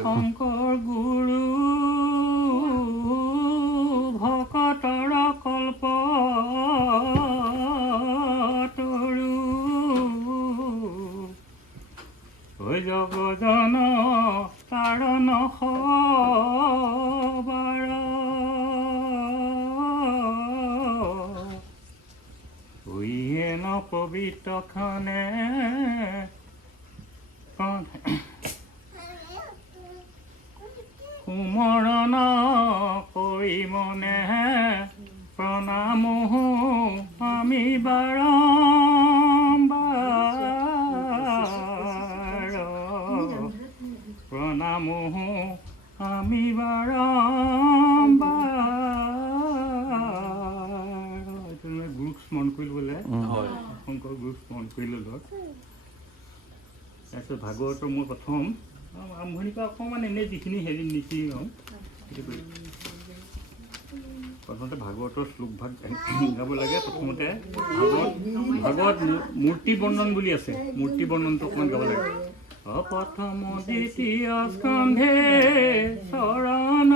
শংকৰ গুৰু ভকতৰ কল্প তৰু জগজন তাৰণ সবাৰ ন পবিত্ৰ খানে সুমৰণ কৰি মনে প্ৰণাম আমি বাৰম্বাৰ প্ৰণাম আমি বাৰম্বাৰ গুৰুক স্মৰণ কৰি বোলে শংকৰ গুৰুক স্মৰণ কৰি ল'লো। তাৰপিছত ভাগৱতৰ মোৰ প্ৰথম আৰম্ভণিৰ পৰা অকণমান এনেই যিখিনি হেৰি নীতি নিয়ম সেইটো প্ৰথমতে ভাগৱতৰ শ্লোকভাগ গাব লাগে। প্ৰথমতে ভাগৱত মূৰ্তি বৰ্ণন বুলি আছে, মূৰ্তি বৰ্ণনটো অকণমান গাব লাগে। প্ৰথম দ্বিতীয় স্কন্ধে চৰণ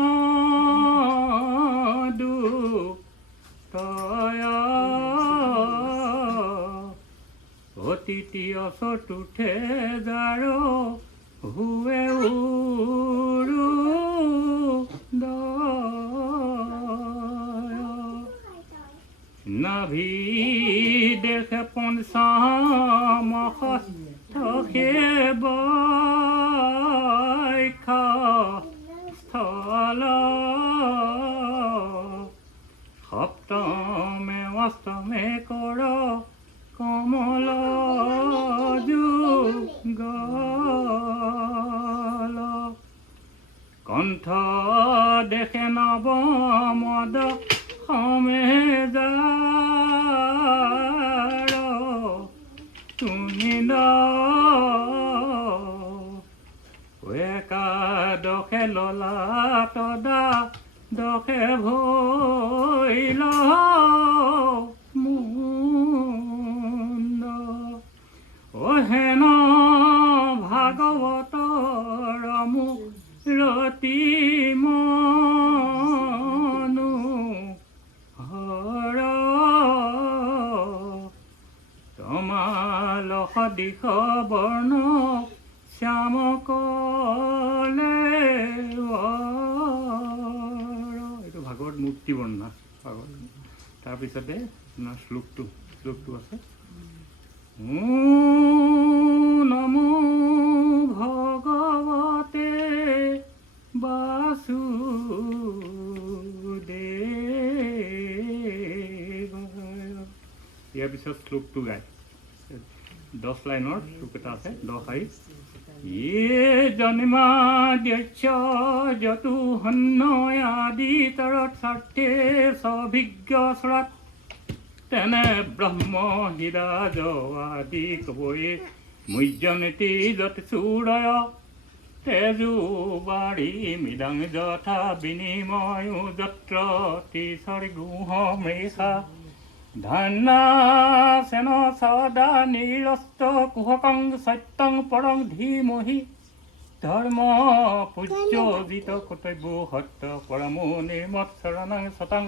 দুতয় তৃতীয় চতুৰ্থে যাৰ হুৱে উৰু নাভি দেখে পঞ্চম ষষ্ঠ স্থল সপ্তমে অষ্টমে কৰ কমল যুগল কণ্ঠ দেখে নৱমদ সমেজাৰ তুমি একাদশে ললাট দশে ভৈল হেন ভাগৱতৰ ৰতি মনু হৰ তমালহ দিশ বৰ্ণ শ্যাম কলে এইটো ভাগৱত মুক্তি বৰ্ণনা ভাগৱত। তাৰপিছতে আপোনাৰ শ্লোকটো আছে নমো ভগৱতে বাসুদেৱায়। ইয়াৰ পিছত শ্লোকটো গায় 10 লাইনৰ শ্লোক এটা আছে 10 শাৰী। ইয়ে জন্মাদ্যস্য যতু হন্নয়াদিতৰত স্বাৰ্থে সভিজ্ঞ স্বৰাট তেনে ব্ৰহ্ম হীৰাজ আদি কবয়ে মুজ্জনীতি যত চূড়য় তেজু বাৰী মৃদাং যথা বিনিময় যত্ৰ তিসৰি গুহ মৃষা ধান্যাসেন সদা নিৰস্ত কুহকং সত্যং পৰং ধীমহি ধৰ্ম পূজ্যজিত কৰ্তব্য সত্য পৰমো নিৰ্মৎসৰণং সতং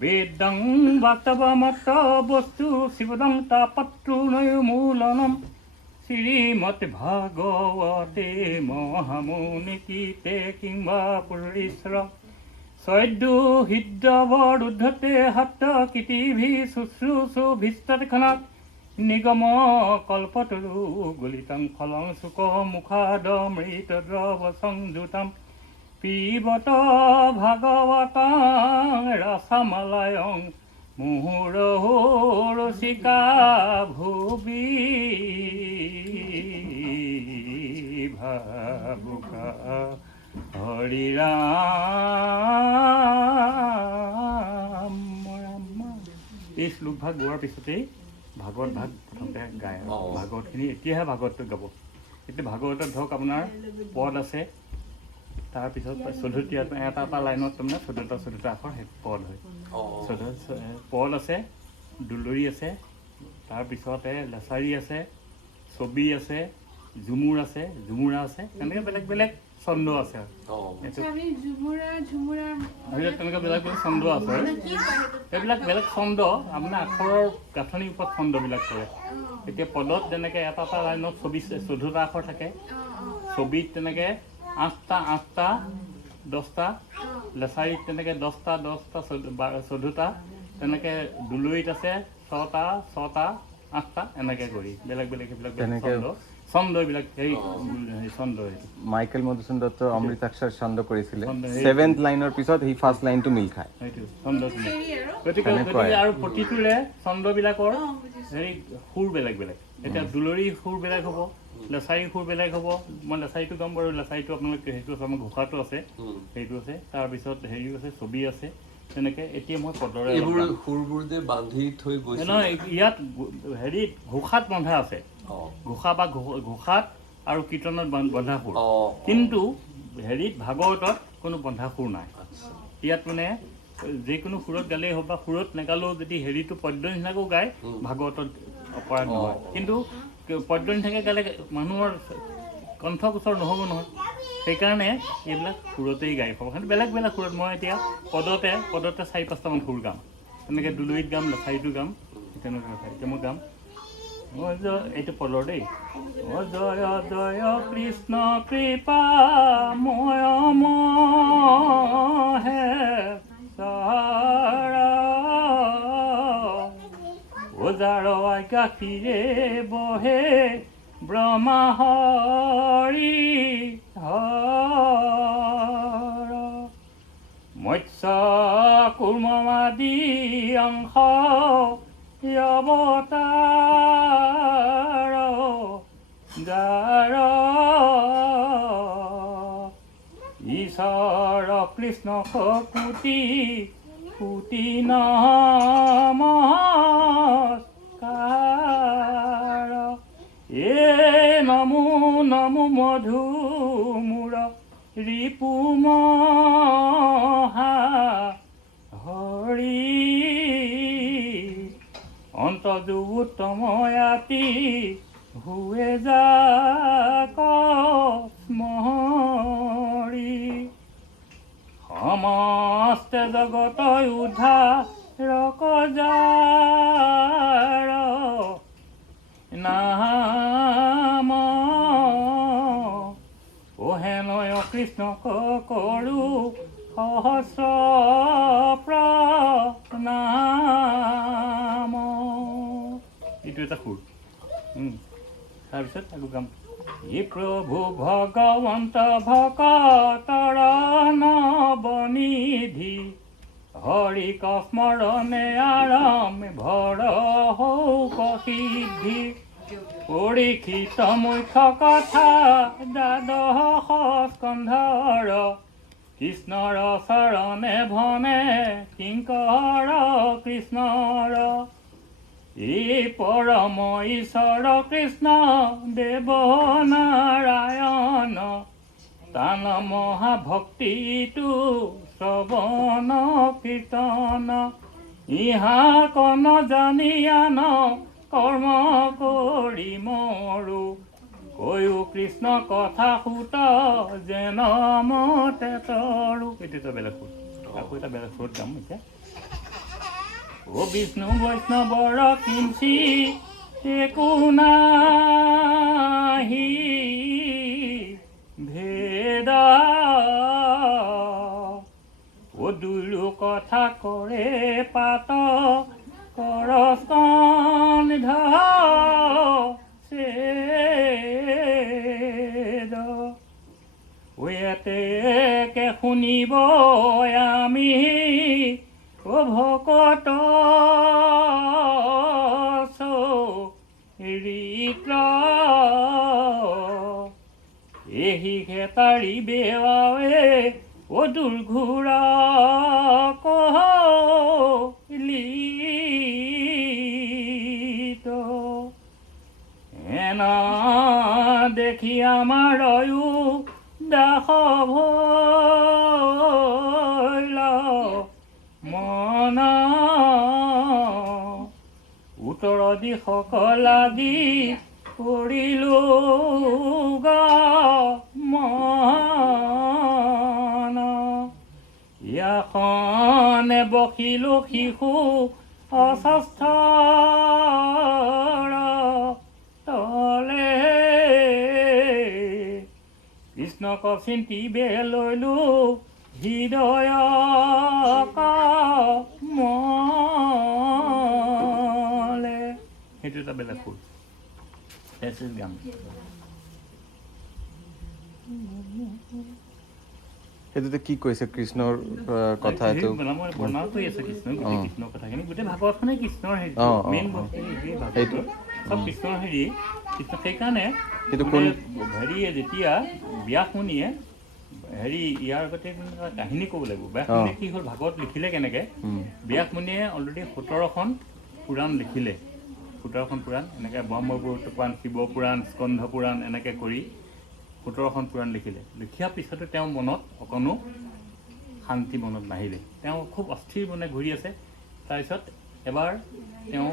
বেদং বাস্তৱমত বস্তু শিৱদং তাপত্ৰুণয় মূলনম শ্ৰীমৎ ভাগৱতে মহামুনিকীতে কিংবা পুৰীশ্বৰ সদ্যু হৃদৱৰুদ্ধতে সত্য কীৰ্তিভি শুশ্ৰূষুভিস্তৎক্ষণাৎ নিগম কল্পতৰু গলিতং ফলং শুক মুখাদমৃত দ্ৰৱ সংযুতম পিবত ভাগৱতং ৰসমালয়ং মুহুৰহো ৰসিকা ভুবি ভাবুকা হৰি ৰাম। এই শ্লোকভাগ গোৱাৰ পিছতেই ভাগৱত ভাগ প্ৰথমতে গায়। ভাগৱতখিনি এতিয়াহে ভাগৱতটো গাব। এতিয়া ভাগৱতত ধৰক আপোনাৰ পদ আছে, তাৰপিছত 14টা এটা লাইনত তাৰমানে 14টা আখৰ সেই পদ হয়। পদ আছে, দুলৰি আছে, তাৰপিছতে লেচাৰী আছে, ছবি আছে, ঝুমুৰ আছে, ঝুমুৰা আছে, তেনেকৈ বেলেগ বেলেগ ছন্দ আছে। তেনেকৈ বেলেগ বেলেগ ছন্দ আছে। সেইবিলাক বেলেগ ছন্দ আপোনাৰ আখৰৰ গাঁথনিৰ ওপৰত ছন্দবিলাক কৰে। এতিয়া পদত যেনেকৈ এটা এটা লাইনত 14টা আখৰ থাকে, ছবিত তেনেকৈ 8টা 10টা, লেচাৰীত তেনেকৈ 10টা 14টা, তেনেকৈ দুলৰিত আছে 6টা 8টা, এনেকৈ কৰি বেলেগ বেলেগ সেইবিলাক ছন্দ এইবিলাক সেই ছন্দ। মাইকেল মধুসূদন দত্তৰ অমৃতাক্ষৰ ছন্দ কৰিছিলে, 7th লাইনৰ পিছত সেই ফাৰ্ষ্ট লাইনটো মিল খায়, সেইটো ছন্দখিনি। গতিকে আৰু প্ৰতিটোৰে ছন্দবিলাকৰ হেৰি সুৰ বেলেগ বেলেগ। এতিয়া দুলৰি সুৰ বেলেগ হ'ব, লেচাৰী সুৰ বেলেগ হ'ব। মই লেচাৰীটো গাম বাৰু, লেচাৰীটো আপোনালোকে সেইটো আছে, আমাৰ ঘোষাটো আছে, সেইটো আছে, তাৰপিছত হেৰিও আছে, ছবি আছে, তেনেকৈ। এতিয়া মই পদৰে নহয়, ইয়াত হেৰিত ঘোষাত বন্ধা আছে, ঘোষা বা ঘোষাত আৰু কীৰ্তনত বন্ধা সুৰ। কিন্তু হেৰিত ভাগৱতত কোনো বন্ধা সুৰ নাই। ইয়াত মানে যিকোনো সুৰত গালেই হওক বা সুৰত নেগালেও যদি হেৰিটো পদ্য নিচিনাকৈও গায়, ভাগৱতত অপৰাধ নহয়। কিন্তু পদ্য নিচিনাকৈ গালে মানুহৰ কণ্ঠগোচৰ নহ'ব নহয়, সেইকাৰণে এইবিলাক সুৰতেই গাই হ'ব। কিন্তু বেলেগ বেলেগ সুৰত মই এতিয়া পদতে 4-5টামান সুৰ গাম, তেনেকৈ দুলৰিত গাম, লেচাৰীটো গাম, তেনেকুৱা কথা। এতিয়া মই গাম এইটো পদৰ দেই। জয় জয় কৃষ্ণ কৃপা ময়মহে সাৰা, ওজাৰ গাখীৰে বহে ব্ৰহ্মা হৰি হৰ, মৎস্য কুৰ্মমাদি অংশ অৱতাৰ যাৰ, ঈশ্বৰ কৃষ্ণ কোটি কোটি নমস্কাৰ, এ নমো নমো মধু মূৰ ৰিপু মহা হৰি, অন্তৰ্যুতময়াতি হুৱে যাক স্মৰি, সমস্ত জগত উদ্ধাৰক যাৰ নাম, অহেনয় কৃষ্ণক কৰো সহস্ৰ প্ৰণাম। এইটো এটা সুৰ। তাৰপিছত আকৌ গাম। ই প্ৰভু ভগৱন্ত ভকতৰ নৱনিধি, হৰি স্মৰণে আৰাম ভৰ হৌক সিদ্ধি, পৰীক্ষিত মুখ্য কথা দ্বাদশ স্কন্ধৰ, কৃষ্ণৰ চৰণে ভনে কিংকৰ কৃষ্ণৰ, এই পৰম ঈশ্বৰ কৃষ্ণ দেৱ নাৰায়ণ, তান মহাভক্তিটো শ্ৰৱণ কীৰ্তন, ইহা কন জানিয়ান কৰ্ম কৰি মৰো, কৈও কৃষ্ণ কথা সুত যেন মতে তৰো। এইটো বেলেগ সুৰ, আকৌ এটা বেলেগ সুৰত গাম এতিয়া। ও বিষ্ণু বৈষ্ণৱৰ কিঞ্চি একো নাহি ভেদা, ও দুয়ো কথা কৰে পাত কৰ স্কন্ধ ছেদ, ও এতেকে শুনিব আমি ও ভকত চৰিত্ৰ, এহি খেতাৰি বেৱাৱে ও দুৰ্ঘোৰা কলিত, এনা দেখি আমাৰ দাস ভৈল মনা, উত্তৰ দিশক লাগি কৰিলো গমন ইয়াখনে বকিলো শিশু অস্বাস্থ্যৰ তলে কৃষ্ণক চিন্তিবে লৈলো হৃদয় মলে সেইটো এটা বেলেগ সুৰ গান সেইটোতে কি কৈছে কৃষ্ণৰ কথা এইটো মই বৰ্ণনা কৰি আছো কৃষ্ণৰ কথাখিনি গোটেই ভাগৱতখনে কৃষ্ণৰ হেৰি মেইন বস্তু ভাগৱতৰ চব কৃষ্ণৰ হেৰি কৃষ্ণ সেইকাৰণে হেৰিয়ে যেতিয়া ব্যাসমুনিয়ে হেৰি ইয়াৰ আগতে কাহিনী ক'ব লাগিব ব্যাসমুনিয়ে কি হ'ল ভাগৱত লিখিলে কেনেকৈ ব্যাসমুনিয়ে অলৰেডি 17খন পুৰাণ লিখিলে 17খন পুৰাণ এনেকৈ ব্ৰহ্মপুত্ৰ পুৰাণ শিৱ পুৰাণ স্কন্ধ পুৰাণ এনেকৈ কৰি 17খন পুৰাণ লিখিলে লিখাৰ পিছতো তেওঁ মনত অকণো শান্তি মনত নাহিলে তেওঁ খুব অস্থিৰ মনে ঘূৰি আছে তাৰপিছত এবাৰ তেওঁ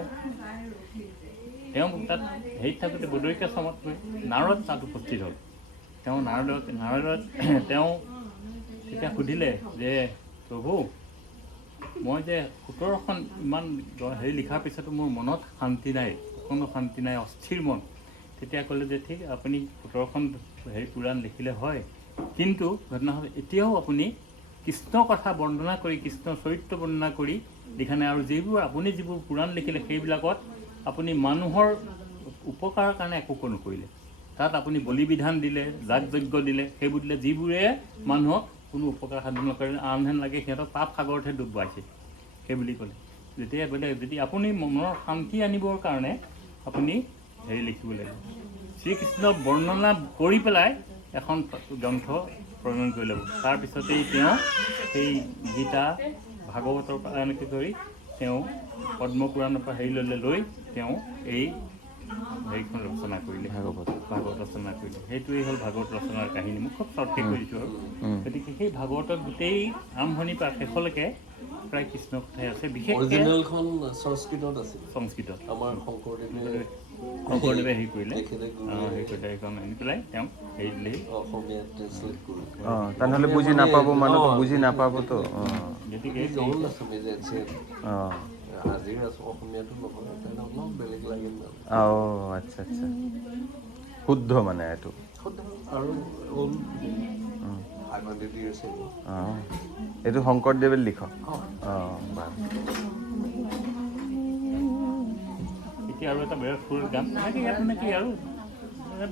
তাত হেৰিত থাকোঁতে বদৰিকাশ্ৰমত গৈ নাৰদ তাত উপস্থিত হ'ল তেওঁ নাৰদত তেওঁ তেতিয়া সুধিলে যে প্ৰভু মই যে 17খন ইমান হেৰি লিখাৰ পিছতো মোৰ মনত শান্তি নাই অকণো শান্তি নাই অস্থিৰ মন তেতিয়া ক'লে যে ঠিক আপুনি 17খন হেৰি পুৰাণ লিখিলে হয় কিন্তু ঘটনা হ'ল এতিয়াও আপুনি কৃষ্ণ কথা বৰ্ণনা কৰি কৃষ্ণ চৰিত্ৰ বৰ্ণনা কৰি লিখা নাই আৰু আপুনি যিবোৰ পুৰাণ লিখিলে সেইবিলাকত আপুনি মানুহৰ উপকাৰৰ কাৰণে একো নকৰিলে তাত আপুনি বলি বিধান দিলে যাগ যজ্ঞ দিলে সেইবোৰ দিলে যিবোৰে মানুহক কোনো উপকাৰ সাধন নকৰে আনহেন লাগে সিহঁতক পাপ সাগৰতহে ডুবুৱাইছে সেইবুলি ক'লে যেতিয়া বোলে যদি আপুনি মনৰ শান্তি আনিবৰ কাৰণে আপুনি হেৰি লিখিব লাগিব শ্ৰীকৃষ্ণ বৰ্ণনা কৰি পেলাই এখন গ্ৰন্থ প্ৰণয়ন কৰি ল'ব তাৰপিছতেই তেওঁ সেই গীতা ভাগৱতৰ পৰা এনেকৈ কৰি তেওঁ পদ্মপুৰাণৰ পৰা হেৰি লৈ তেওঁ এই হেৰিখন ৰচনা কৰিলে ভাগৱত ৰচনা কৰিলে সেইটোৱেই হ'ল ভাগৱত ৰচনাৰ কাহিনী মই খুব চৰ্টকৈ কৰিছোঁ আৰু গতিকে সেই ভাগৱতত গোটেই আৰম্ভণিৰ পৰা শেষলৈকে প্ৰায় কৃষ্ণ কথাই আছে বিশেষকৈ সংস্কৃতত আমাৰ শংকৰদেৱে হেৰি কৰিলে সেইখন আনি পেলাই তেওঁ হেৰি দিলে তেনেহ'লে বুজি নাপাব মানুহ বুজি নাপাবতো গতিকে আচ্ছা আচ্ছা শুদ্ধ মানে এইটো এইটো শংকৰদেৱে লিখক এতিয়া আৰু এটা বেলেগ সুৰ গাম এনেকৈ ইয়াত মানে কি আৰু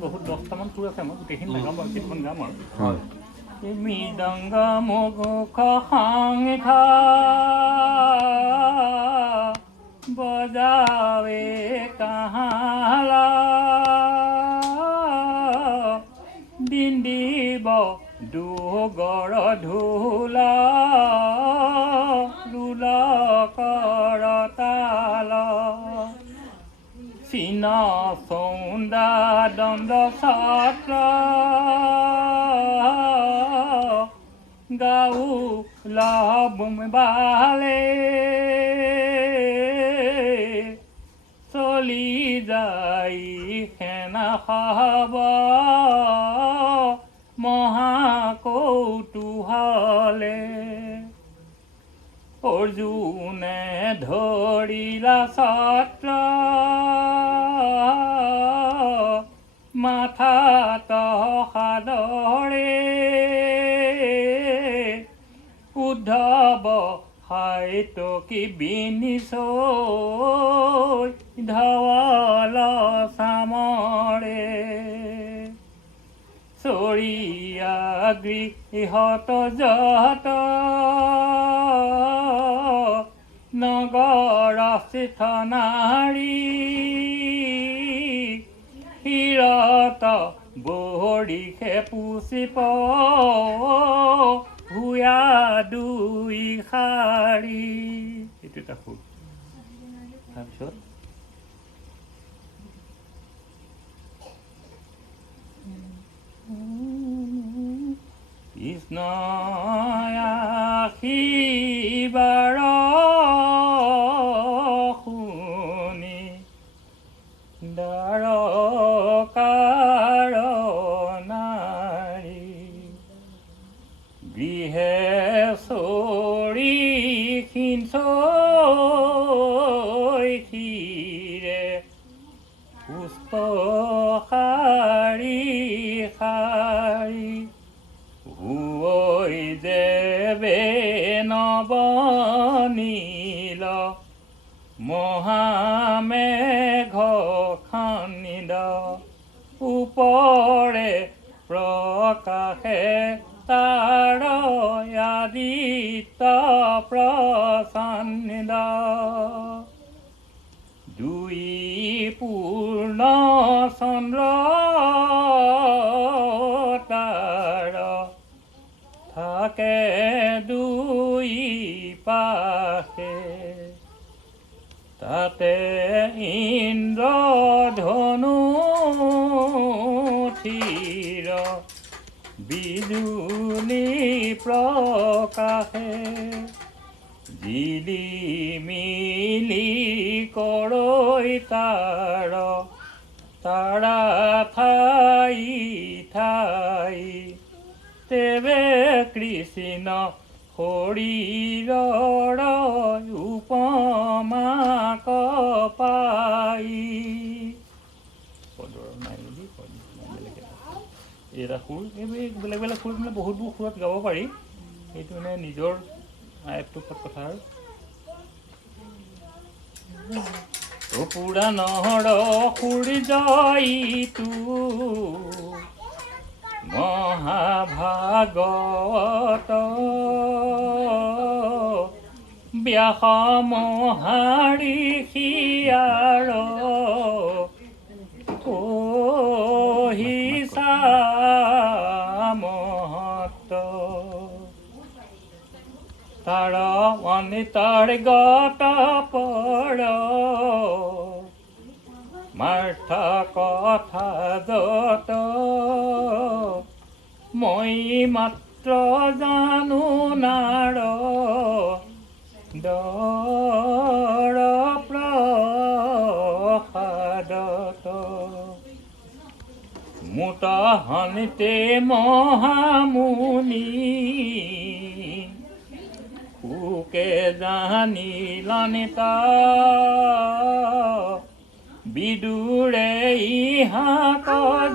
বহুত 10টামান সুৰ আছে মই গোটেইখিনি নাগাম আৰু কিছুমান গাম আৰু মৃদংগ মুখ সংখ্যা বজাৱে কাহালা দিন্দিব দুগৰ ঢোলা ৰুল কৰ তাল চীন চৌন্দা দণ্ড ছাত্ৰ গাও লালে চলি যাই সেনা খাব মহাকৌতূহলে অৰ্জুনে ধৰিলা ছাত্ৰ মাথাত সাদৰে উদ্ধৱ হাইতকী বিনিছৈ ধৱল চামৰে চৰিয়া গৃহত যত নগৰ স্থিত নাৰী শিৰত বৰিষে পুচিপ ভূয়া দুই শাৰী এইটো এটা সুৰ তাৰপিছত কৃষ্ণ আশীবাৰ শুনি দ্বাৰকাৰ নাৰী গৃহে চৰি ক্ষীৰে পুষ্প শাৰী শাৰী হুৱৈ দেৱে নৱনীল মহামেঘ খানিদ ওপৰে প্ৰকাশে তাৰ আদিত্য প্ৰচণ্ড দুই পূৰ্ণ চন্দ্ৰ তাৰ থাকে দুই পাশে তাতে ইন্দ্ৰধনু থিৰ বিজুলী প্ৰকাশে জিলিমিলি কৰৈ তাৰ তাৰা ঠাই ঠাই তেৱে কৃষ্ণ শৰীৰৰ উপমা কপাই এটা সুৰ এইবোৰ বেলেগ বেলেগ সুৰ মানে বহুতবোৰ সুৰত গাব পাৰি এইটো মানে নিজৰ আয়ত্তৰ কথা আৰু পুৰাণৰ সূৰ্যইটো মহাভাগৱত ব্যাস মহাৰিষি আৰু কহিছা মহত তাৰ অনিতৰ গত পৰ মাৰ্থ কথা যত মই মাত্ৰ জানো নাৰ দৰ প্ৰসাদত মুত হনিতে মহামুনি সুকে জানিলানিতা বিদুৰে ইহাক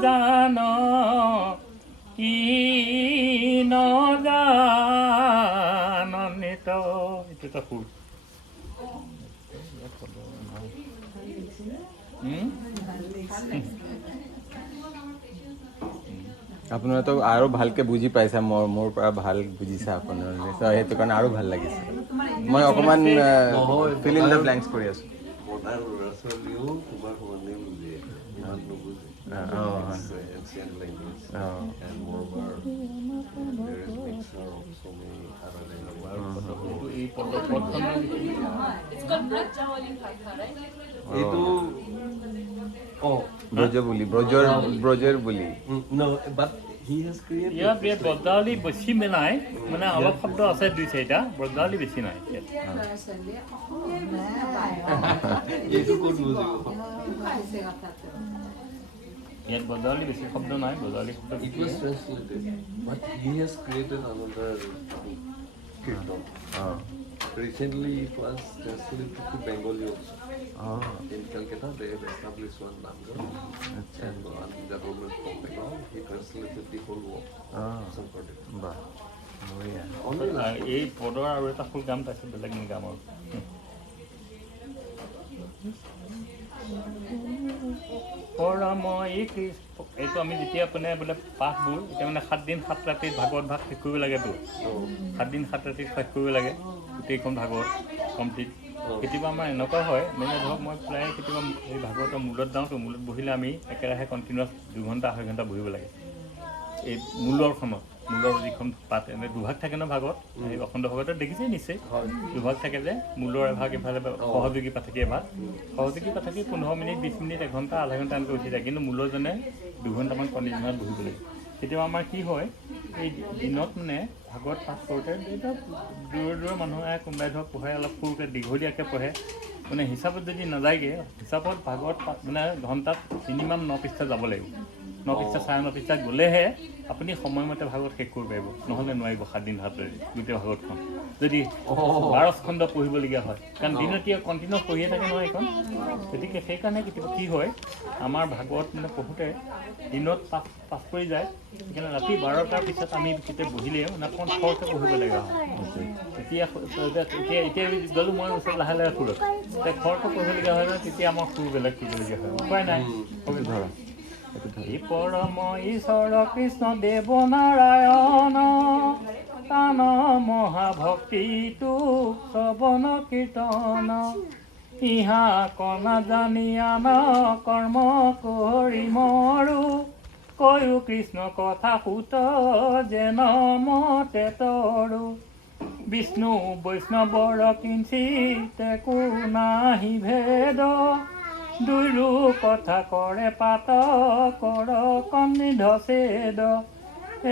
জান কি নজানিত এইটো এটা সুৰ আপোনালোকে আৰু ভালকে বুজি পাইছে মোৰ পৰা ভাল বুজিছে আপোনালোকে তো সেইটো কাৰণে আৰু ভাল লাগিছে মই অকণমান ফিল ইন দ্য ব্লেংকছ কৰি আছোঁ ব্ৰজৰ বুলি ইয়াত ব্ৰজাৱলী বেছি নাই মানে অলপ শব্দ আছে দুই চাৰিটা ব্ৰজাৱলী বেছি নাই ইয়াত ব্ৰজাৱলী বেছি শব্দ নাই ব্ৰজাৱলী শব্দ recently it was translated to Bengali also. In Calcutta they have established one Namgar and one government from Bengal. He translated the whole work. Sankardip. এই পদৰ আৰু এটা ফুল গাম তাৰপিছত বেলেগ গাম আৰু পৰম এইটো আমি যেতিয়া মানে বোলে পাঠবোৰ এতিয়া মানে 7 দিন 7 ৰাতিত ভাগৱত ভাগ শেষ কৰিব লাগেতো 7 দিন 7 ৰাতিত শেষ কৰিব লাগে গোটেইখন ভাগৱত কমপ্লিট কেতিয়াবা আমাৰ এনেকুৱা হয় মানে ধৰক মই প্ৰায় কেতিয়াবা এই ভাগৱতৰ মূলত যাওঁতো মূলত বহিলে আমি একেৰাহে কণ্টিনিউৱাছ 2 ঘণ্টা 2.5 ঘণ্টা বহিব লাগে এই মূলৰখনত মূলৰ যিখন পাত এনে দুভাগ থাকে ন ভাগত এই অখণ্ড ভাগৱতত দেখিছেই নিশ্চয় দুভাগ থাকে যে মূলৰ এভাগ এফালে সহযোগী পাঠকী এভাগ সহযোগী পাঠকী 15 মিনিট 20 মিনিট 1 ঘণ্টা আধা ঘণ্টা এনেকৈ উঠি যায় কিন্তু মূলৰজনে 2 ঘণ্টামান কণ্টিনিউৱাছ বহিব লাগে কেতিয়াবা আমাৰ কি হয় এই দিনত মানে ভাগৱত পাঠ কৰোঁতে দূৰৰ মানুহ আহে কোনোবাই ধৰক পঢ়ে অলপ সৰুকৈ দীঘলীয়াকৈ পঢ়ে মানে হিচাপত যদি নাযায়গৈ হিচাপত ভাগৱত মানে ঘণ্টাত মিনিমাম 9 পৃষ্ঠা যাব লাগিব 9 পৃষ্ঠা 9.5 পৃষ্ঠা গ'লেহে আপুনি সময়মতে ভাগৱত শেষ কৰিব পাৰিব নহ'লে নোৱাৰিব 7 দিন হাত ধৰি গোটেই ভাগৱতখন যদি 12 খণ্ড পঢ়িবলগীয়া হয় কাৰণ দিনতীয়া কণ্টিনিউছ পঢ়িয়ে থাকে নহয় এইখন গতিকে সেইকাৰণে কেতিয়াবা কি হয় আমাৰ ভাগৱত মানে পঢ়োঁতে দিনত পাছ কৰি যায় সেইকাৰণে ৰাতি 12টাৰ পিছত আমি কেতিয়া বহিলে মানে অকণ খৰকৈ পঢ়িব লগা হয় এতিয়া গ'লোঁ মই ওচৰত লাহে লাহে সুৰত এতিয়া খৰকৈ পঢ়িবলগীয়া হয় নহয় তেতিয়া আমাৰ সুৰ বেলেগ কৰিবলগীয়া হয় উপায় নাই ধৰা এই পৰম ঈশ্বৰ কৃষ্ণ দেৱ নাৰায়ণ তান মহাভক্তিটো শ্ৰৱণ কীৰ্তন ইহা কনা জানি আন কৰ্ম কৰি মৰো কৈও কৃষ্ণ কথা সুত যেন মতে তৰো বিষ্ণু বৈষ্ণৱৰ কিঞ্চিত একো নাহি ভেদ দুয়ো কথা কৰে পাত কৰ কন্নিধ ছেদ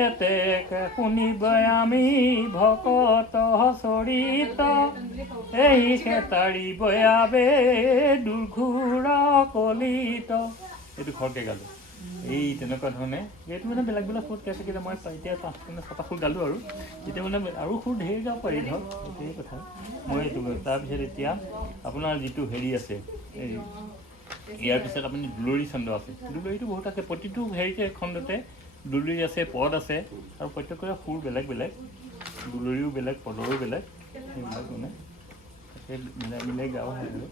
এতেকে শুনিব আমি ভকত চৰিত এই খেতাৰিব আবে দুৰ্ঘূৰ কলিত এইটো ঘৰতে গালোঁ এই তেনেকুৱা ধৰণে এইটো মানে বেলেগ বেলেগ সুৰ আছে কিন্তু মই এতিয়া 5-6টা সুৰ গালোঁ আৰু এতিয়া মানে আৰু সুৰ ঢেৰ গাব পাৰি ধৰক সেইটোৱে কথা মই এইটো তাৰপিছত এতিয়া আপোনাৰ যিটো হেৰি আছে এই ইয়াৰ পিছত আপুনি দুলৰী ছন্দ আছে দুলৰীটো বহুত আছে প্ৰতিটো হেৰিতে খণ্ডতে দুলৰী আছে পদ আছে আৰু প্ৰত্যেকৰে সুৰ বেলেগ বেলেগ দুলৰীও বেলেগ পদৰো বেলেগ সেইবিলাক মানে তাকে মিলাই মিলাই গাব হয় আৰু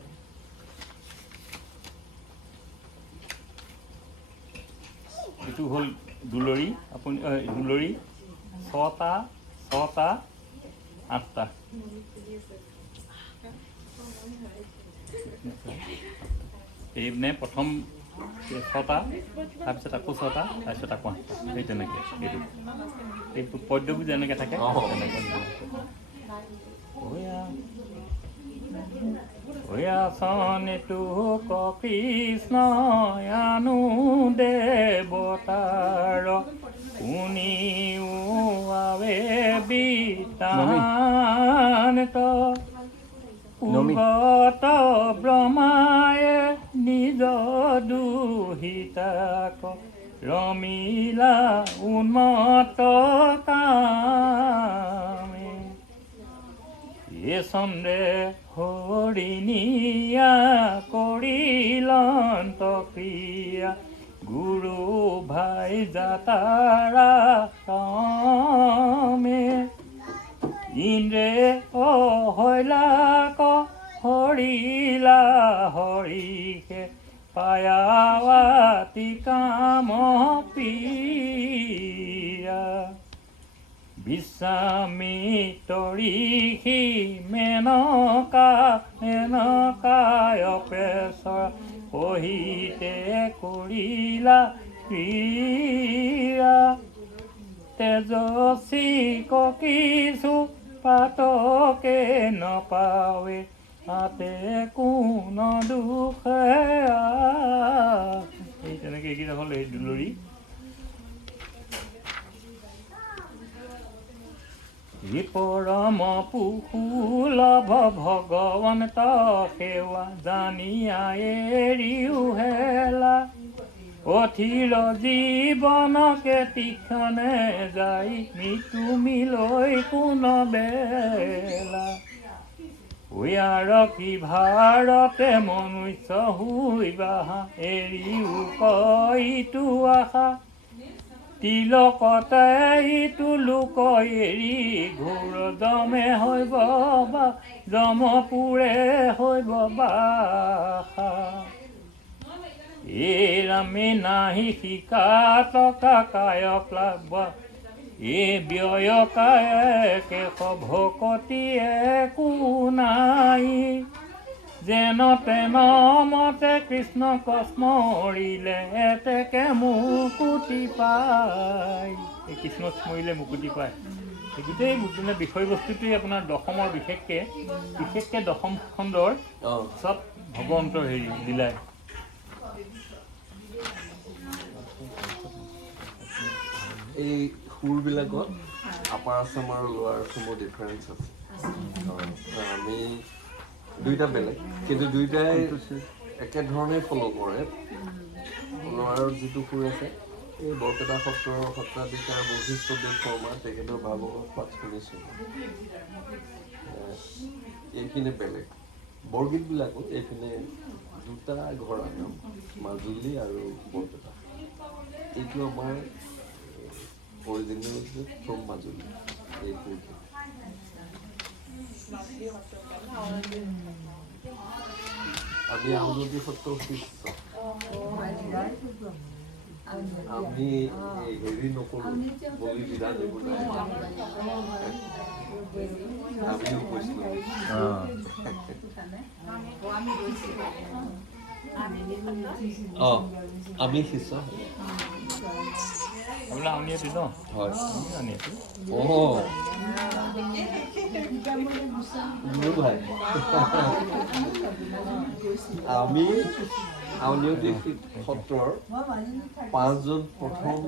এইটো হ'ল দুলৰী আপুনি দুলৰী 6টা 8টা এই মানে প্ৰথম 6টা তাৰপিছত আকৌ 6টা তাৰপিছত আকৌ 8টা এই তেনেকৈ এইটো এই পদ্যবোৰ যেনেকৈ থাকে চনেটো কৃষ্ণ আনু দেৱতাৰ শুনিও আৱে বিতান্ত উগত ব্ৰহ্মায়ে নিজ দুহিতাক ৰমিলা উন্মত কামে এ চন্দে হৰিণীয়া কৰিলন্ত ক্ৰিয়া গুৰু ভাই যাতাৰা কামে ইন্দ্ৰে অহৈলাক হৰিলা হৰিষে পায়াৱাতি কাম পীৰা বিশ্বামিতৰিষি মেনকায় পেছৰ সহিতে কৰিলা ক্ৰিয়া তেজস্বী কিছু পাতকে নপাৱে হাতে কোন দুখে এই তেনেকৈ এইকেইটা হ'ল এই দুলৰী পৰম পুশুলভ ভগৱান ত সেৱা জানিয়া এৰিও হেলা অথিৰ জীৱনকে তীক্ষণে যাই মৃত্যু মিলৈ কোন বেলা ইয়াৰ কি ভাৰতে মনুষ্য হুইবা এৰিও কইটো আশা তিলকতে ইটো লোক এৰি ঘোৰ দমে হৈব বা যমপুৰে হৈব বাসা এ ৰামে নাহি শিকা টকা কায়ক লাভ এ ব্যয় কায়কে ভকতি একো নাই যেন তেন মতে কৃষ্ণক স্মৰিলে এতেকে মুকুতি পায় এই কৃষ্ণক স্মৰিলে মুকুতি পায় গোটেই মানে বিষয়বস্তুটোৱে আপোনাৰ দশমৰ বিশেষকৈ দশম খণ্ডৰ চব ভগৱন্তৰ হেৰি লীলাই এই সুৰবিলাকত আপাৰ আছাম আৰু লোৱাৰ আছামৰ ডিফাৰেঞ্চ আছে আমি দুইটা বেলেগ কিন্তু দুইটাই একেধৰণে ফ'ল' কৰে ল'ৰাৰ যিটো সুৰ আছে এই বৰপেটা সত্ৰৰ সত্ৰাধিকাৰ বশিষ্ঠদেৱ শৰ্মা তেখেতৰ ভাগৱত পাঠ শুনিছোঁ এইখিনি বেলেগ বৰগীতবিলাকো এইপিনে দুটা ঘৰ নাম মাজুলী আৰু বৰপেটা এইটো আমাৰ অৰিজিনেল ফ্ৰম মাজুলী এই সুৰটো আমি আউনীআটী সত্ৰৰ শিষ্য আমি হেৰি নকৰোঁ বলি বিধান এইবোৰ নাই আমিও কৈছিলোঁ আমি শিষ্য আপোনাৰ আউনীআটী ন হয় আউনীআটী মোৰ ভাই আমি আউনীআটী সত্ৰৰ 5জন প্ৰথম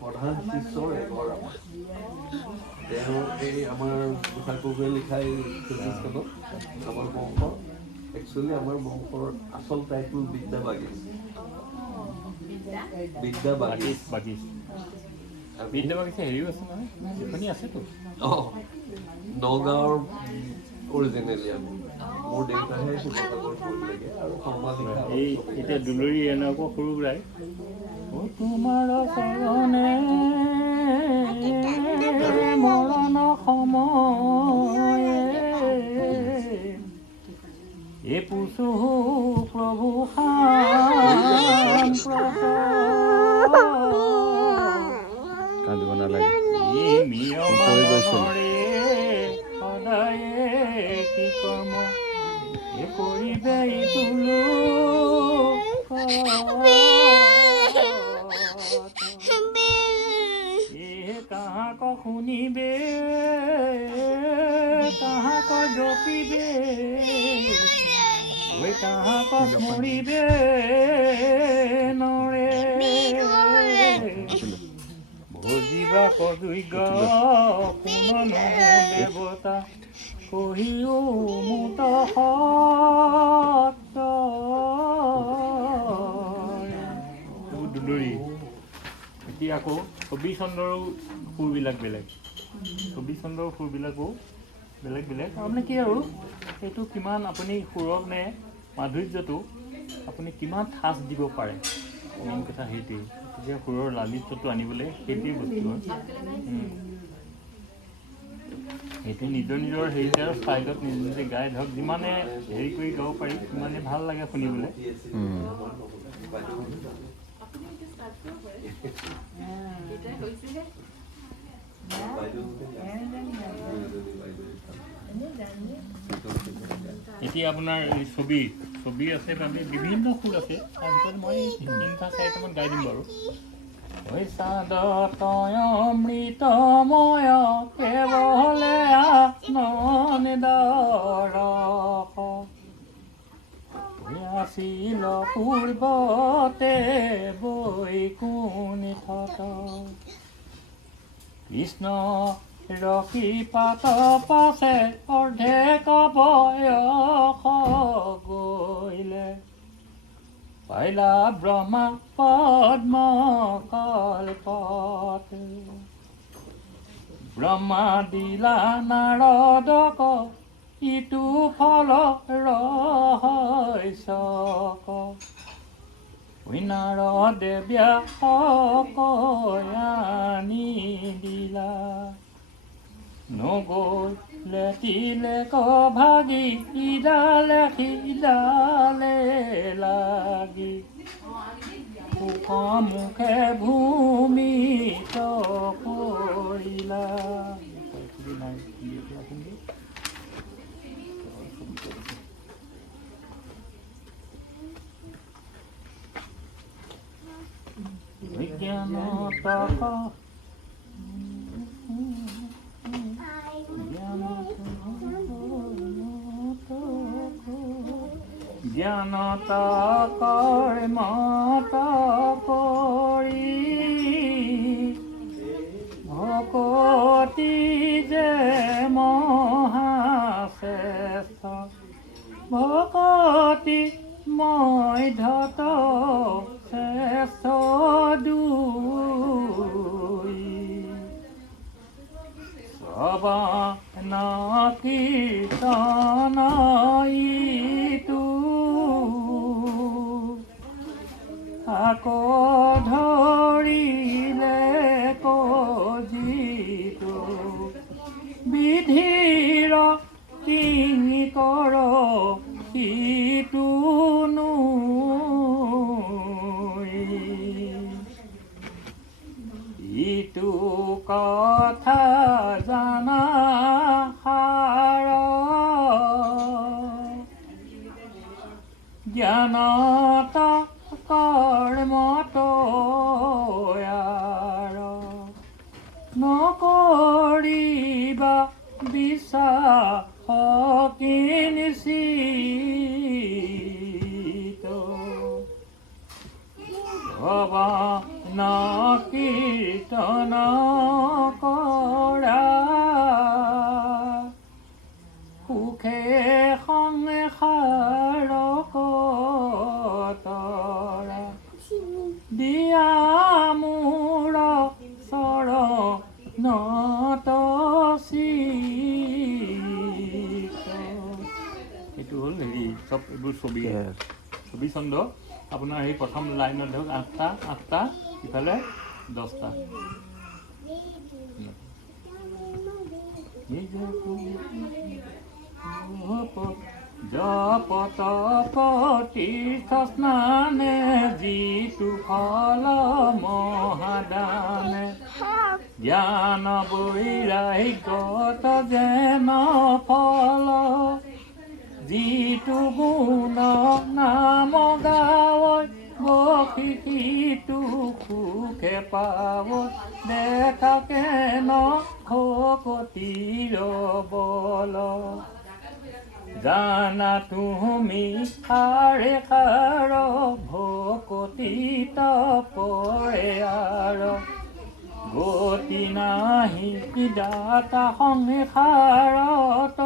প্ৰধান শিষ্যৰ এঘৰ আমাৰ তেওঁৰ এই আমাৰ গোসাঁই প্ৰভুৱে লিখা এই থিচিছখনত আমাৰ বংশৰ একচুৱেলি আমাৰ বংশৰ আচল টাইটেল বিদ্যা বাগিছ বিদ্যা বাগিছ বাগিছ বিদ্যা বাগিছে হেৰিও আছে নহয় এইখনি আছেতো নগাঁৱৰ অৰিজিনেলি আমি মোৰ দেউতাহে শিৱসাগৰ কৰিলেগে আৰু সমাধিকা এই এতিয়া দুলৰি এনেকুৱা সৰু গাই তোমাৰ চৰণে মৰণ সময়ে এ পুছু প্ৰভু কান্দিব নালাগে সদায়ে কি কৰ্ম এ কৰিবে তুলো কাহাক শুনিবে কাহাক জপিবে ঐ কাহাক মৰিবে নৰে ভজিবা কযোগ্য পুনঃ দেৱতা কহিও মুত দুলৰি এতিয়া আকৌ ছবি চন্দ্ৰৰো সুৰবিলাক বেলেগ ছবি চন্দ্ৰৰ সুৰবিলাকো বেলেগ বেলেগ তাৰমানে কি আৰু সেইটো কিমান আপুনি সুৰক নে মাধুৰ্যটো আপুনি কিমান ঠাঁচ দিব পাৰে মেইন কথা সেইটোৱেই গতিকে সুৰৰ লালিত্যটো আনিবলৈ সেইটোৱেই বস্তু হয় সেইটো নিজৰ নিজৰ হেৰিতে আৰু ষ্টাইলত নিজে নিজে গাই ধৰক যিমানে হেৰি কৰি গাব পাৰি সিমানে ভাল লাগে শুনিবলৈ এতিয়া আপোনাৰ এই ছবি আছে তাতে বিভিন্ন সুৰ আছে তাৰপিছত মই 3-4টামান গাই দিম বাৰু ঐ চাদ তয় অমৃতময় কেৱলে আত্মনিদৰক আছিল পূৰ্বতে বৈকুণ্ঠত কৃষ্ণ ৰখি পাত পাছে অৰ্ধেক বয়স গৈলে পাইলা ব্ৰহ্মা পদ্ম কল্পত ব্ৰহ্মা দিলা নাৰদক ইটো ফল ৰহস্যক নাৰদে ব্যাসকয়ানি দিলা নগৈলে তিলেক ভাগি ইডালে সিডালে লাগি মুখে ভূমিত পৰিলা বিজ্ঞানত জ্ঞানত কৰ্মত কৰি ভকতি যে মহাশ্ৰেষ্ঠ ভকতি মই ধত শ্ৰেষ্ঠ দুই শ্ৰৱণ কীৰ্তন ইটো আকৌ ধৰিলে কজিতো বিধিৰ কিং কৰ সিটো ইটো কথা জানা সাৰ জ্ঞানত কৰ্মত নকৰিবা বিশ্বাস কিনিচিত ভৱান কীৰ্তন কৰা সুখে সংসাৰ কতৰা দিয়া মোৰ চৰণত এইটো হ'ল হেৰি চব এইবোৰ ছবি ছবি ছন্দ আপোনাৰ সেই প্ৰথম লাইনত ধৰক 8টা ইফালে 10টা জপত তীৰ্থ স্নানে যিটো ফল মহাদানে জ্ঞান বৈৰাগ্যত যেন ফল যিটো গুণ নাম গাৱৈ বসি সিটো সুখে পাব দেখাকে নখকতিৰ বল জানা তুমি সাৰে সাৰ ভকতিত পৰে আৰ গতি নাহি দাতা সংসাৰত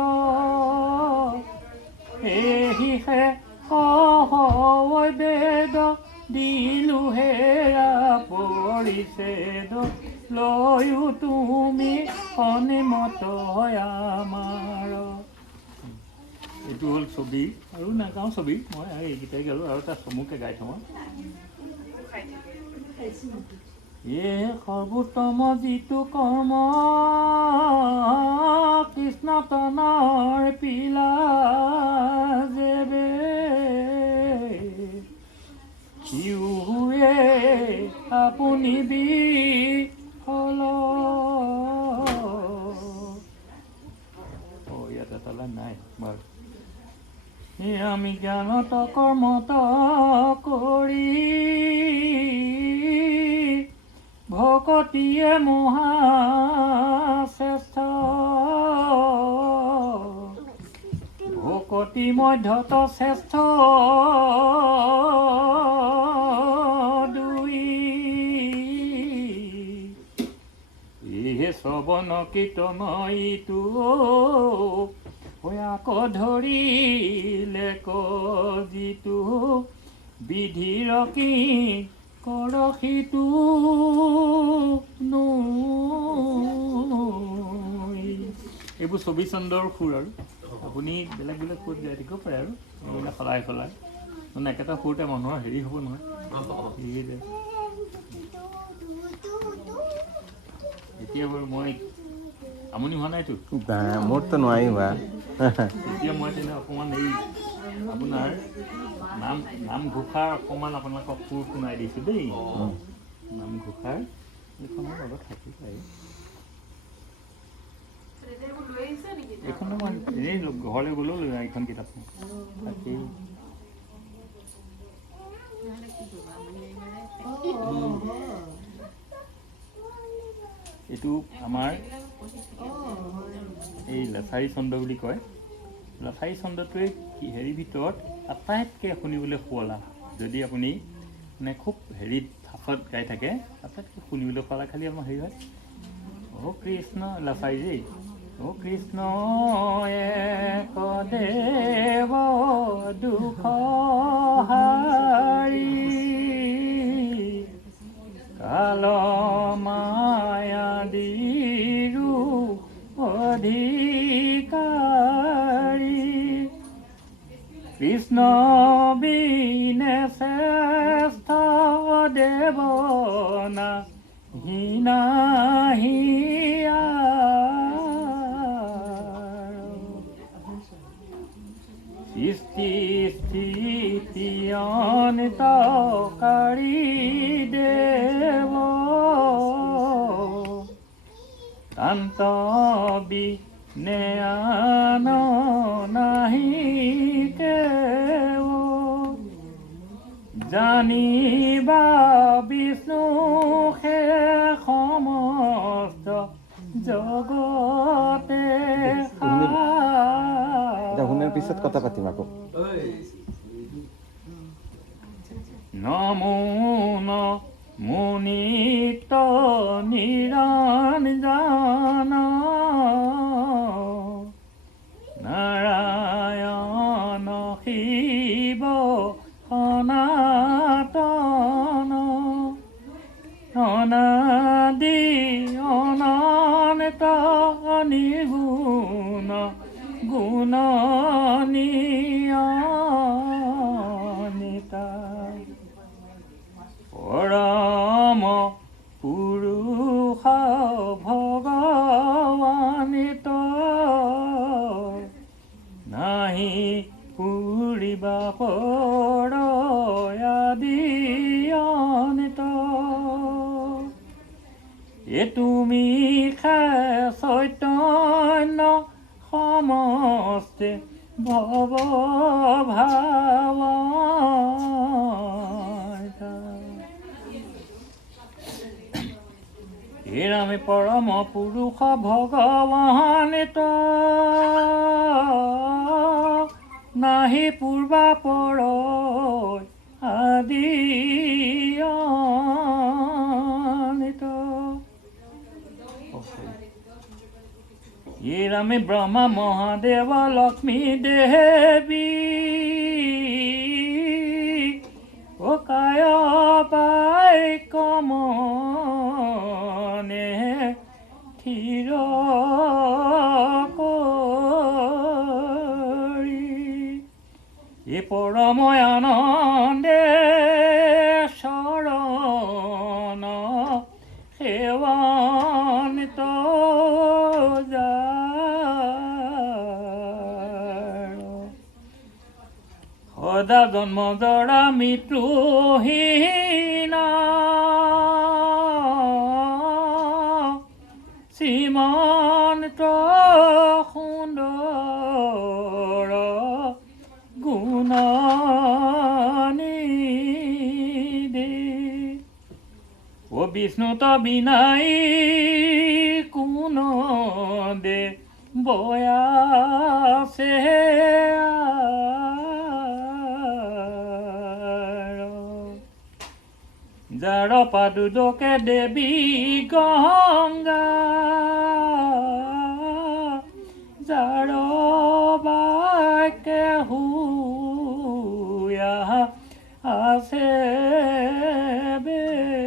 এহিহে কহৈ বেদ দিলো হেৰা পৰিছেদ লৈও তুমি অনিমত আমাৰ এইটো হ'ল ছবি আৰু নাগাওঁ ছবি মই এইকেইটাই গালোঁ আৰু এটা চমুকৈ গাই থওঁ সৰ্বোত্তম যিটো কৰ্ম কৃষ্ণ তনৰ পিলা যেবে ইউৱে আপুনি বিফল ইয়াত এটা লাইন নাই বাৰু আমি জ্ঞানত কৰ্মত কৰি ভকতিয়ে মহাশ্ৰেষ্ঠ ভকতি মধ্যত শ্ৰেষ্ঠ দুই ইহে শ্ৰৱণ কীৰ্তন ইটো আকৌ ধৰিলে কজিতো বিধিৰ কি কৰ সিটো এইবোৰ ছবি চন্দৰ সুৰ আৰু আপুনি বেলেগ বেলেগ সুৰত গাই থাকিব পাৰে আৰু এইবিলাক সলাই সলাই মানে একেটা সুৰতে মানুহৰ হেৰি হ'ব নহয় এতিয়া বাৰু মই আমনি হোৱা নাইতো মোৰতো নোৱাৰি হোৱা এতিয়া মই তেনে অকণমান এই আপোনাৰ নামঘোষাৰ অকণমান আপোনালোকক সুৰ শুনাই দিছোঁ দেই নামঘোষাৰ এইখনৰ লগত থাকি পাৰি এইখন মই এনেই ঘৰলৈ গ'লেও লৈ এইখন কিতাপ থাকেই এইটো আমাৰ এই লেছাৰী ছন্দ বুলি কয় লেছাৰী ছন্দটোৱে হেৰিৰ ভিতৰত আটাইতকৈ শুনিবলৈ শুৱলা যদি আপুনি মানে খুব হেৰিত ফাঁচত গাই থাকে আটাইতকৈ শুনিবলৈ শুৱলা খালি আমাৰ হেৰি হয় অ' কৃষ্ণ লেছাৰী দেই ও কৃষ্ণ এক দেৱ দুখ হাৰি কাল মায়া দিৰু অধিকাৰী কৃষ্ণ বিনে শ্ৰেষ্ঠ দেৱ না হিয়া সৃষ্টি স্থিতি অন্তকাৰী দেৱ কান্ত বিনে আন নাহি কেও জানিবা বিষ্ণু হে সমস্ত জগতে শুনাৰ পিছত কথা পাতিম আকৌ নমো মুনিত নিৰঞ্জন নাৰায়ণ শিৱ সনাতন অনাদি অনন্ত নিগুণ গুণনিয়নিতা পৰম পুৰুষ ভগৱানিত নাহি পুৰিবা পৰয়াদি অনিত এ তুমি চৈতন্য সমস্তে ভৱ ভাৱ হে ৰামে পৰম পুৰুষ ভগৱানিত নাহি পূৰ্বা পৰ আদি অনিত হে ৰামে ব্ৰহ্মা মহাদেৱ লক্ষ্মী দেৱী ও কায় পাই কমনে থিৰ কৰি এ পৰম আনন্দে শৰণ সেৱানিত সদা জন্ম জৰা মৃত্যুহীন শ্ৰীমন্ত সুন্দৰ গুণনিধি ও বিষ্ণুত বিনাই কোন দে বয়াছে যাৰ পাদুদকে দেৱী গংগা যাৰ বাকে হুয়া আছে বেদ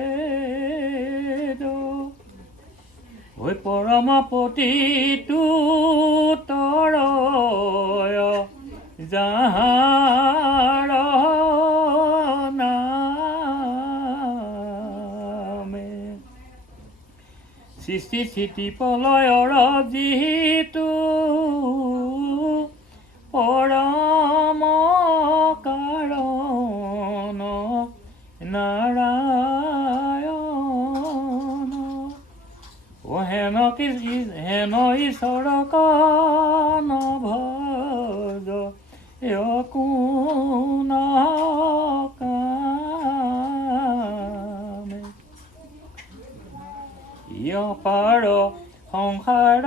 ঐ পৰম পতিটো তৰয় যাহাৰ সৃষ্টি স্থিতি প্ৰলয়ৰ যিটো পৰম কাৰণ নাৰায়ণ ও হেন ঈশ্বৰক নভজ কোন পাৰ সংসাৰ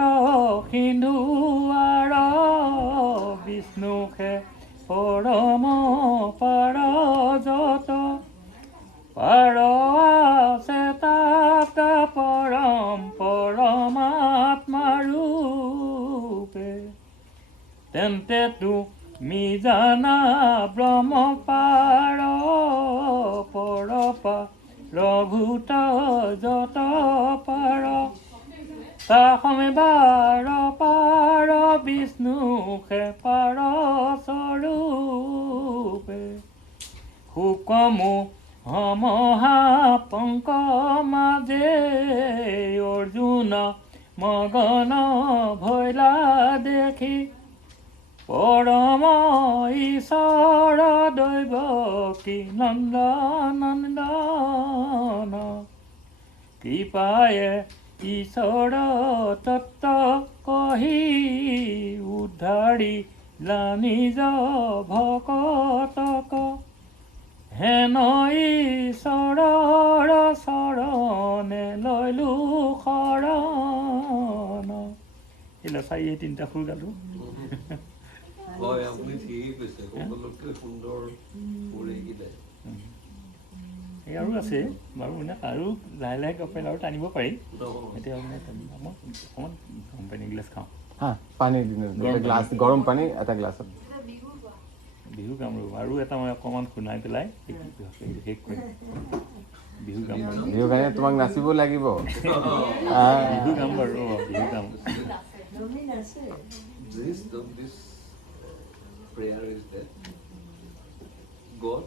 সিন্ধু আৰ বিষ্ণুকে পৰম পাৰ যত পাৰ আছে তাত পৰমাত্মাৰো তেন্তে তুমি জানা ব্ৰহ্মপাৰ পৰপা ৰঘুত যত পাৰ তাহমে বাৰ পাৰ বিষ্ণুকে পাৰ স্বৰূপে শুকমো মহা পংক মাজে অৰ্জুন মগন ভৈলা দেখি পৰম ঈশ্বৰ দৈৱ কি নন্দন কৃপায়ে ঈশ্বৰ তত্ত্ব কহি উদ্ধাৰি নিজ ভকতক হেন ঈশ্বৰৰ চৰণে লৈলো শৰণ। চাৰি এই তিনিটা সুৰ গালো। হয় আপুনি ঠিকেই কৈছে, সকলোতকৈ সুন্দৰ সুৰে গীলে। এই আৰু আছে বাৰু মানে আৰু লাহে লাহে গপেল আৰু টানিব পাৰি। এতিয়া মানে মই অকণমান গৰম পানী গিলাচ খাওঁ। হা পানী গ্লাছ গৰম পানী এটা গ্লাছত। বিহু গাম আৰু এটা মই অকণমান শুনাই পেলাই শেষ কৰিম। বিহু গাম বাৰু, বিহু গানে তোমাক নাচিব লাগিব। বিহু গাম বাৰু, বিহু গাম। This prayer is that God,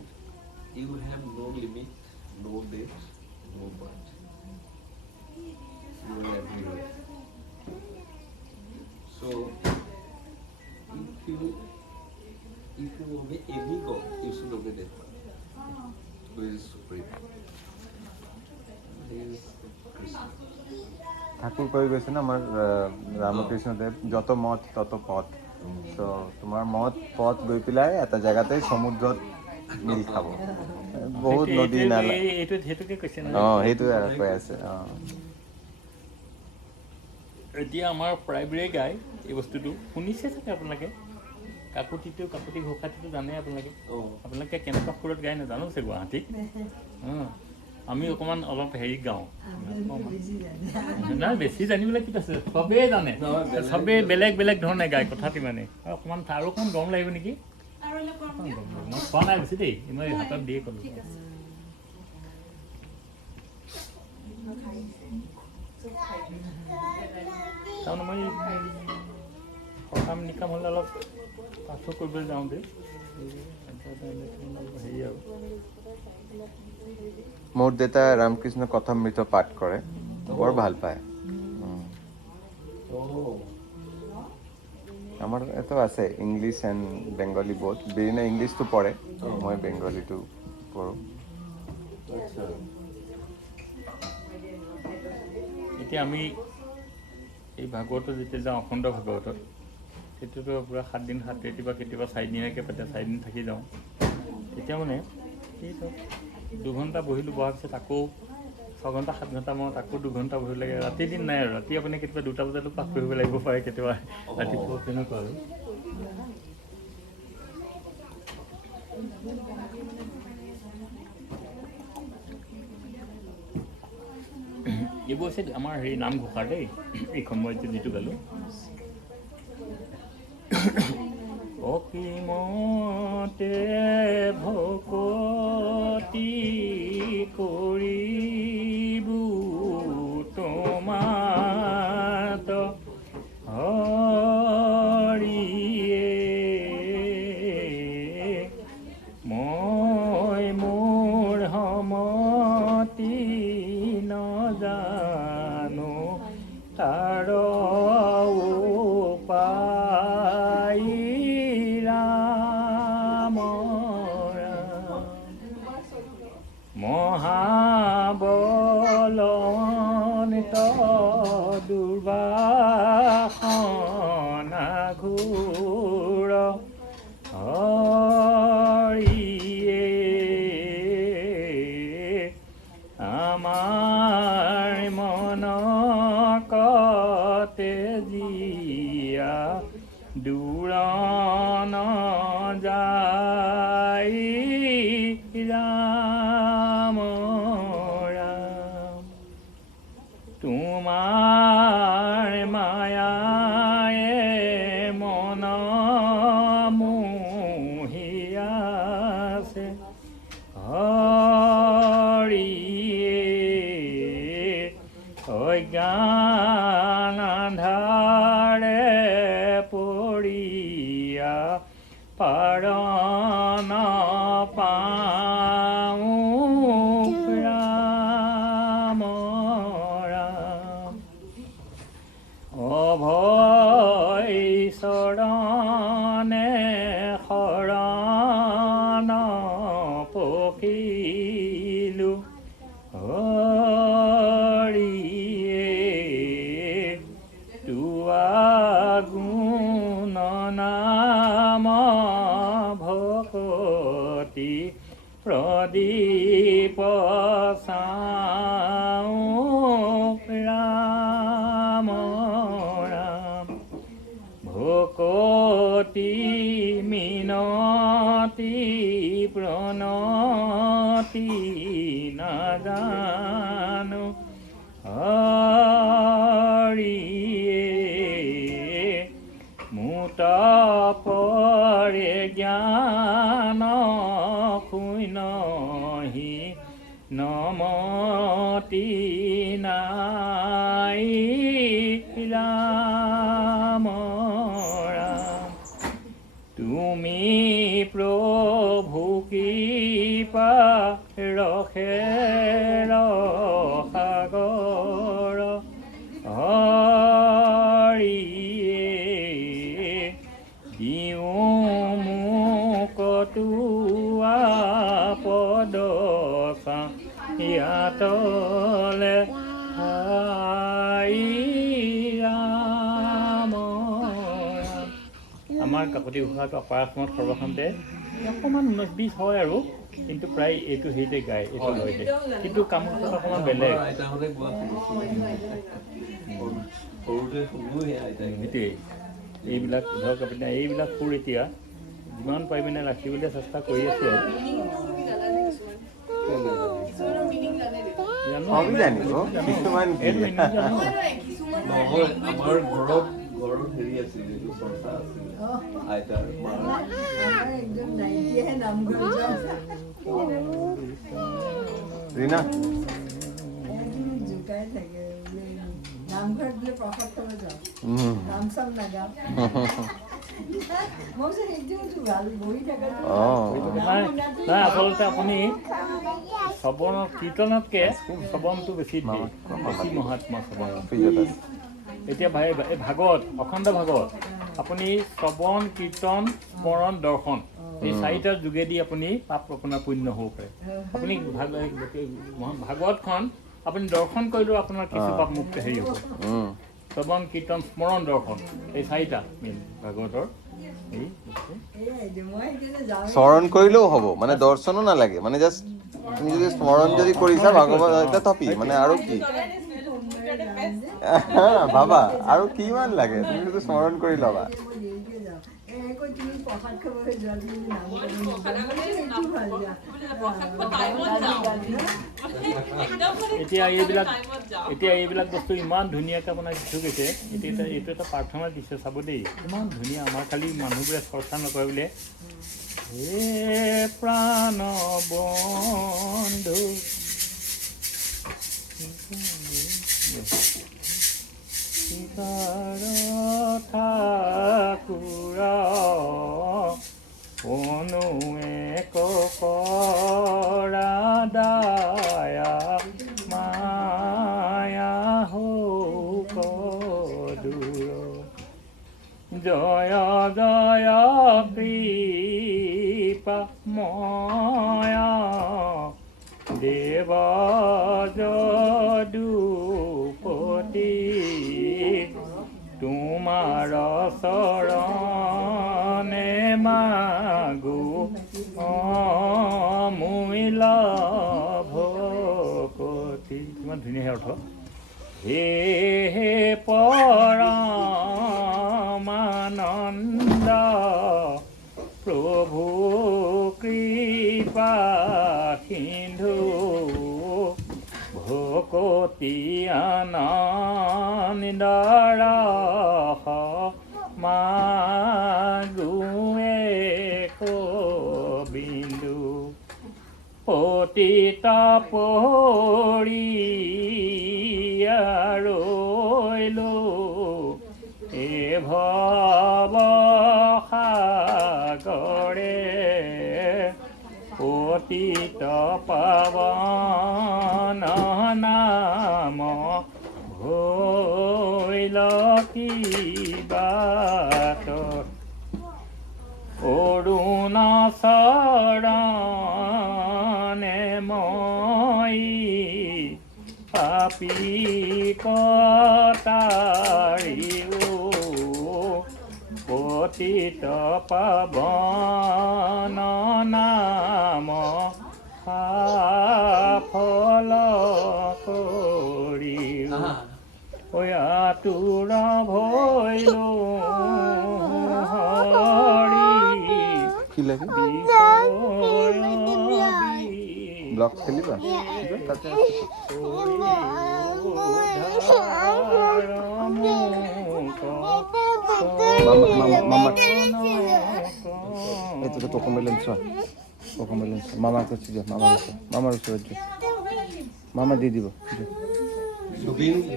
you have no limit, no date, no birth. You are everywhere. So, if you obey any God, you should obey that one, who is supreme. He is Krishna. ঠাকুর কৈ গৈছে না আমাৰ ৰামকৃষ্ণদেৱ যত মত তত পথ। চ' তোমাৰ মত পথ গৈ পেলাই এটা জেগাতে সমুদ্ৰত মিল খাব। বহুত নদী নালা সেইটোকে কৈছে ন। সেইটো কৈ আছে। এতিয়া আমাৰ প্ৰায়বোৰে গায় এই বস্তুটো, শুনিছে চাগে আপোনালোকে। কাকতি ঘোষাতিটো জানে আপোনালোকে কেনেকুৱা সুৰত গায় নাজানো চাগে গুৱাহাটীত। আমি অকণমান অলপ হেৰি গাওঁ, নাই বেছি জানিবলৈ কি আছে, চবেই জানে, চবেই বেলেগ বেলেগ ধৰণে গায় কথাটো মানে। অকণমান আৰু অকণমান গৰম লাগিব নেকি? মই খোৱা নাই বেছি দেই, মই হাতত দিয়ে ক'লোঁ। তাৰমানে মই সকাম নিকাম হ'লে অলপ পাঠো কৰিবলৈ যাওঁ দেই, হেৰি আৰু। মোৰ দেউতা ৰামকৃষ্ণ কথামৃত পাঠ কৰে, বৰ ভাল পায়। আমাৰ এইটো আছে ইংলিছ এণ্ড বেংগলী বোথ। বিৰিনে ইংলিছটো পঢ়ে, মই বেংগলীটো পঢ়োঁ। এতিয়া আমি এই ভাগৱতত যেতিয়া যাওঁ, অখণ্ড ভাগৱতত, তেতিয়াতো পূৰা 7 দিন 7 ৰাতি বা কেতিয়াবা 4 দিনকৈ পাতে, 4 দিন থাকি যাওঁ। তেতিয়া মানে সেইটো 2 ঘণ্টা বহিলোঁ, বহাৰ পিছত আকৌ 6 ঘণ্টা 7 ঘণ্টা মূৰত আকৌ 2 ঘণ্টা বহিব লাগে। ৰাতি দিন নাই আৰু, ৰাতি আপুনি কেতিয়াবা 2টা বজাতো পাঠ কৰিব লাগিব পাৰে, কেতিয়াবা ৰাতিপুৱা, তেনেকুৱা আৰু। এইবোৰ হৈছে আমাৰ হেৰি নামঘোষাৰ দেই, এইখন মই যিটো গালোঁ। অসীমতে ভকতি কৰিবু তোমাত হৰিয়ে, মই মোৰ সমতি নজানো তাৰ উপায় ৰাম মহাবলন্ত দুৰ্বাসনা ঘোৰ হৰিয়ে, আমাৰ মন কতে জিয়া দূৰ যায় ৰাম ৰাম, তোমাৰ মায়ায়ে মন অজ্ঞান আন্ধাৰে পৰিয়া পাৰণ পাওঁ ৰাম ৰাম অভয় চৰণে শৰণ পকিলো হৰিয়ে তোৱা গুণ নাম ভকতি প্ৰদীপ চাওঁ ৰাম ৰাম ভকতি মিনতি প্ৰণতি নাজানো হৰিয়ে মুত পৰে জ্ঞান শূন্যহি নমতি নাই ৰাম ৰাম তুমি প্ৰভু কৃপা ৰখে সাগৰ হৰিয়ে দিওঁ মোক তোৱা পদ ইয়াতলে ৰাম আমাৰ কাকতি ঘোষাটো অপাৰ অসমত সৰ্বসাধাৰণতে অকণমান 19-20 হয় আৰু কিন্তু প্ৰায় এইটো হেৰিতে গায় এইটো লয়তে কিন্তু কামৰূপত অকণমান বেলেগ সেইটোৱেই এইবিলাক ধৰক আপোনাৰ এইবিলাক সুৰ এতিয়া যিমান পাৰি মানে ৰাখিবলৈ চেষ্টা কৰি আছোঁ আৰু আমাৰ ঘৰত হেৰি আছিল যিটো চৰ্চা আছিল আইতাৰ ৰীনা নামঘৰত গ'লে প্ৰসাদ খাব যাওঁ নাম চাম নাগাওঁ মই সেইটো ভাল বহি থাকে নাই আচলতে আপুনি শ্ৰৱণৰ কীৰ্তনতকৈ শ্ৰৱণটো বেছি বেছি মহাত্মা শ্ৰৱণ এতিয়া এই ভাগৱত অখণ্ড ভাগৱত আপুনি শ্ৰৱণ কীৰ্তন স্মৰণ দৰ্শন এই চাৰিটাৰ যোগেদি আপুনি পাপ আপোনাৰ পুণ্য হ'ব পাৰে আপুনি ভাগৱতখন আপুনি দৰ্শন কৰিলেও আপোনাৰ কিছু পাপ মুক্ত হেৰি হ'ব শ্ৰৱণ কীৰ্তন স্মৰণ দৰ্শন এই চাৰিটা মেইন ভাগৱতৰ স্মৰণ কৰিলেও হ'ব মানে দৰ্শনো নালাগে মানে জাষ্ট তুমি যদি স্মৰণ যদি কৰিছা ভাগৱত তপি মানে আৰু কি ভাবা আৰু কিমান লাগে তুমি যদি স্মৰণ কৰি ল'বা এতিয়া এইবিলাক বস্তু ইমান ধুনীয়াকৈ বনাই দিছোঁ গৈছে এতিয়া এইটো এটা প্ৰাৰ্থনা দিছে চাব দেই ইমান ধুনীয়া আমাৰ খালি মানুহবোৰে চৰ্চা নকৰে বোলে হে প্ৰাণ বন্ধু ঠাকুৰ অনুৱে কৰা দায়া মায়া হোক দূৰ জয় জয় কৃপা ময়া দেৱ যদুপতি তোমাৰ চৰণে মাগো অমূল্য ভকতি কিমান ধুনীয়া অৰ্থ হে পৰমানন্দ প্ৰভু কৃপা সিন্ধু ভকতি আনন্দৰস মাগুৱে বিন্দু পতিত পৰি আৰু পতিত পাৱন নাম ভৈল কি বাট অৰুণাচৰণে মই পাপী কটাৰিও পতিত পাৱন নাম সাফল কৰিও আতুৰ ভৈলো হৰি কি লাগে ব্লক খেলিবা তাতে মামা এইটো ককমেলেন চোৱা ককমেলেন চোৱা মামাক কৈছোঁ দিয়া মামাৰ ওচৰত যোৱা মামা দি দিব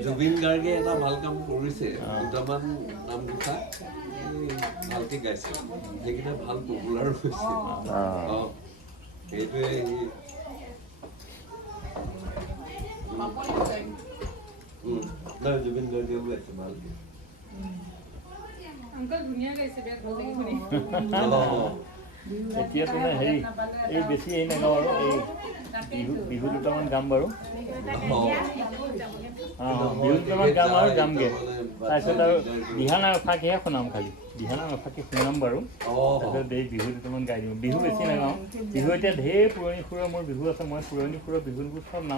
জুবিন গাৰ্গে এটা ভাল কাম কৰিছে দুটামান নামঘোষা ভালকে গাইছে সেইকেইটা ভাল পপুলাৰ হৈছে সেইটোৱে জুবিন গাৰ্গেও গাইছে ভালকে এতিয়া তোমাৰ হেৰি এই বেছি হেৰি নাগাওঁ আৰু এই বিহু দুটামান গাম বাৰু বিহু দুটামান গাম আৰু যামগৈ তাৰপিছত আৰু দিহানাম এফাঁকিহে শুনাম খালি দিহানাম এফাঁকি শুনাম বাৰু তাৰপিছত এই বিহু দুটামান গাই দিওঁ বিহু বেছি নাগাওঁ বিহু এতিয়া ঢেৰ পুৰণি সুৰৰ মোৰ বিহু আছে মই পুৰণি সুৰৰ বিহুবোৰ চব নাম